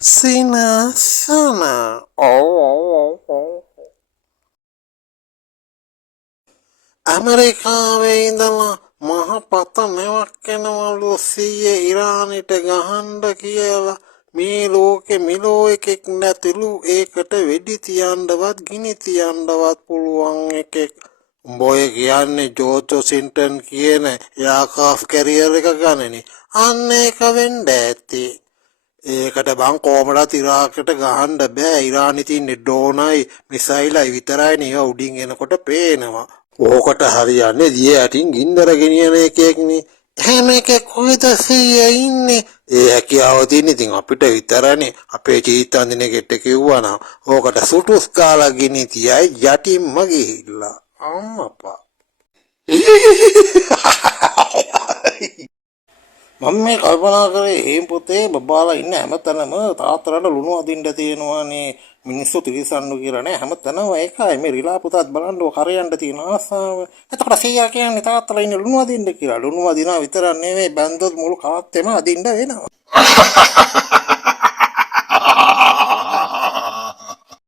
සිනසන ඇමරිකාවේ ඉඳලා මහ පත මෙවක් එනවලු සීයේ ඉරානට ගහන්ඩ කියලා මේ ලෝකෙ මිලෝ එකෙක් නැතිලු ඒකට වෙඩි තියන්ඩවත් ගිනි තියන්ඩවත් පුළුවන් එකෙක් උඹ ඔය කියන්නේ ජෝර්ජ් කියන යාකාෆ් කැරියර් එක ගණනේ අන්න ඒක වෙන්න ඇති ඒකට බං කොමඩත් ඉරාකට ගහන්ඩ බෑ ඉරානි තින්නේ ඩෝනයි මිසයිලයි විතරයිනේ ඒවා උඩින් එනකොට පේනවා ඕකට හරියන්නේ දිය ඇටින් ගින්දර ගෙනියන එකෙක්නේ හැම එකෙක් කොහෙද සීයේ ඉන්නේ ඒ හැකියාව තියෙන ඉතින් අපිට විතරනේ අපේ චීත්තන්දින කෙට්ට කිව්වනම් ඕකට සුටුස් කාලා ගිනි තියයි යටින්ම ගිහිල්ලා අම්මපා මම මේ කල්පනා කරේ හේම් පුතේ බබාලා ඉන්න හැමතැනම තාත්තලාට ලුණු අදින්න තියෙනවානේ මිනිස්සු තිරිසන්නු කියලා නෑ හැමතැනම ඒකයි මේ රිලා පුතාත් බලන්න කරයන්ට තියෙන ආසාව. එතකොට සීයා කියන්නේ තාත්තලා ඉන්න ලුණු අදින්න කියලා. ලුණු අදිනවා විතරක් නෙවෙයි බැන්දොත් මුළු කාත්තෙම අදින්න වෙනවා.